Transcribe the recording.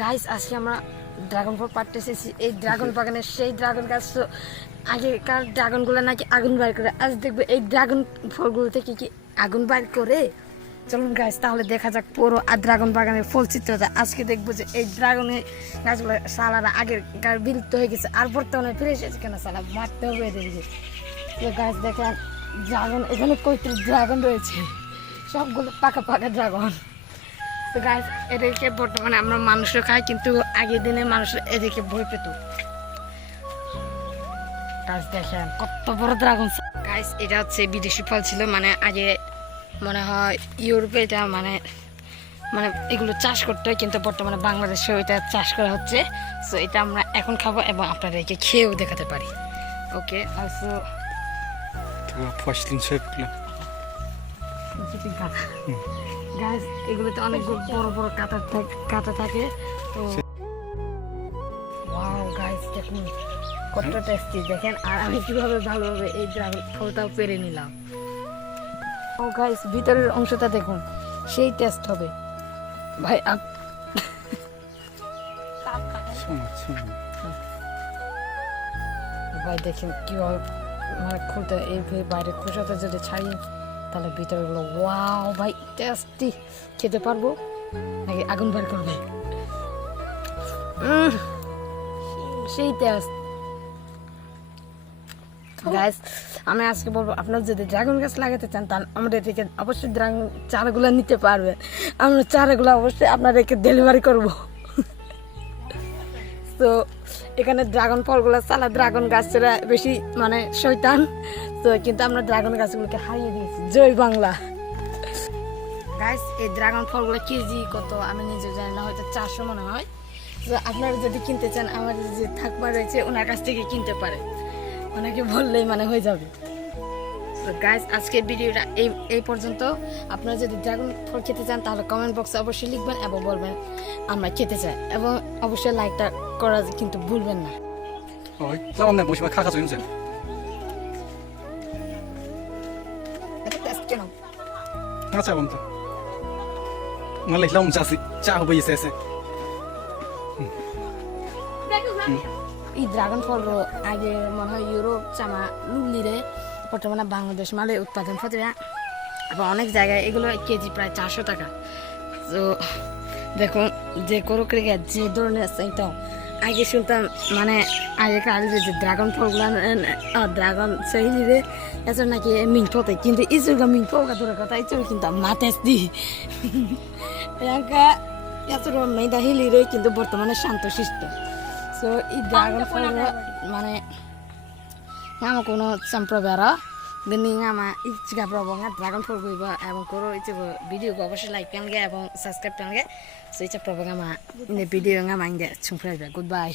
Guys আজকে আমরা dragon ফল পাড়তে এসেছি। এই ড্রাগন বাগানের সেই ড্রাগন গাছ তো আগেকার ড্রাগনগুলো নাকি আগুন বাইর করে, আজ দেখবো এই ড্রাগন ফলগুলো থেকে কি আগুন বাইর করে। চলুন গাইস তাহলে দেখা যাক পুরো ড্রাগন বাগানের ফল চিত্রটা। আজকে দেখবো যে এই ড্রাগনের গাছগুলো সালারা আগের বিলুপ্ত হয়ে গেছে, আর বর্তমানে ফিরে এসেছে কেন, সালা মারতে হবে এদেরকে। গাছ দেখেন ড্রাগন, এখানে কয়টি ড্রাগন রয়েছে, সবগুলো পাকা পাকা ড্রাগন। তো গাছ এদেরকে বর্তমানে আমরা মানুষও খাই, কিন্তু আগের দিনে মানুষ এদেরকে ভয় পেত। গাছ দেখেন কত বড় ড্রাগন। গাছ এটা হচ্ছে বিদেশি ফল ছিল, মানে আগে মনে হয় ইউরোপে এটা মানে এগুলো চাষ করতে হয়, কিন্তু বর্তমানে বাংলাদেশেও এটা চাষ করা হচ্ছে। সো এটা আমরা এখন খাবো এবং আপনাদেরকে খেয়েও দেখাতে পারি। ওকে, অলসো গাছ এগুলোতে অনেক বড় বড় কাঁটা থাকে। তো ওয়াও গাইস দেখুন কত টেস্টি, দেখেন। আর আমি কিভাবে ভালোভাবে এই ড্রাগন ফলটাও পেরে নিলাম। ও গাইস ভিতরের অংশটা দেখুন, সেই টেস্ট হবে ভাই। ভাই দেখেন কিভাবে মানে খুলতে, এই বাইরে খোসাতে যদি ছাড়ি তাহলে ভিতরে গুলো ওয়াও ভাই টেস্টি। খেতে পারবো নাকি আগুন বের করবে? সেই টেস্ট গাইস। আমি আজকে বলবো, আপনারা যদি ড্রাগন গাছ লাগাতে চান তাহলে আমাদের থেকে অবশ্যই ড্রাগন চারাগুলো নিতে পারবেন। আমরা চারাগুলো অবশ্যই আপনাদেরকে ডেলিভারি করবো। তো এখানে ড্রাগন ফলগুলো চালা ড্রাগন গাছরা বেশি মানে শয়তান, তো কিন্তু আমরা ড্রাগন গাছগুলোকে হারিয়ে দিয়েছি। জয় বাংলা। গাইস এই ড্রাগন ফলগুলো কেজি কত আমি নিজে জানি না, হয়তো 400 মনে হয়। তো আপনারা যদি কিনতে চান, আমার যে থাকবা রয়েছে ওনার কাছ থেকে কিনতে পারে, ওনাকে বললেই মানে হয়ে যাবে। তো গাইস আজকের ভিডিওটা এই পর্যন্ত। আপনারা যদি ড্রাগন ফল খেতে চান তাহলে কমেন্ট বক্সে অবশ্যই লিখবেন এবং বলবেন আমরা খেতে চাই, এবং অবশ্যই লাইকটা করা কিন্তু ভুলবেন না। এই ড্রাগন ফল আগে মনে হয় ইউরোপ চামা লুগলিরে, বর্তমানে বাংলাদেশ মালে উৎপাদন হতে, এবং অনেক জায়গায় এগুলো কেজি প্রায় 400 টাকা। তো দেখুন যে করকরে যে ধরনের আছে, তো আগে শুনতাম মানে আগেকার যে ড্রাগন ফলগুলো ড্রাগন শৈলীরে এসব নাকি মিংট হতে, কিন্তু ইচুরগা মিংট হোক দূরের কথা, ইচুর কিন্তু মাতেস দি এসব মেয়েদা হিলিরে, কিন্তু বর্তমানে শান্তশিষ্ট। সো এই ড্রাগন ফল মানে ngama কোনো সম্প্রদায় গনি ngama ইচগা প্রবঙ্গা ড্রাগন ফল গইবা এবং করো ইচে ভিডিও গো অবশ্যই লাইক পেনগে এবং সাবস্ক্রাইব পেনগে। সো ইচে প্রবঙ্গা মা ভিডিও ngama ইনগে ছুংফ্রাইবা। Good by.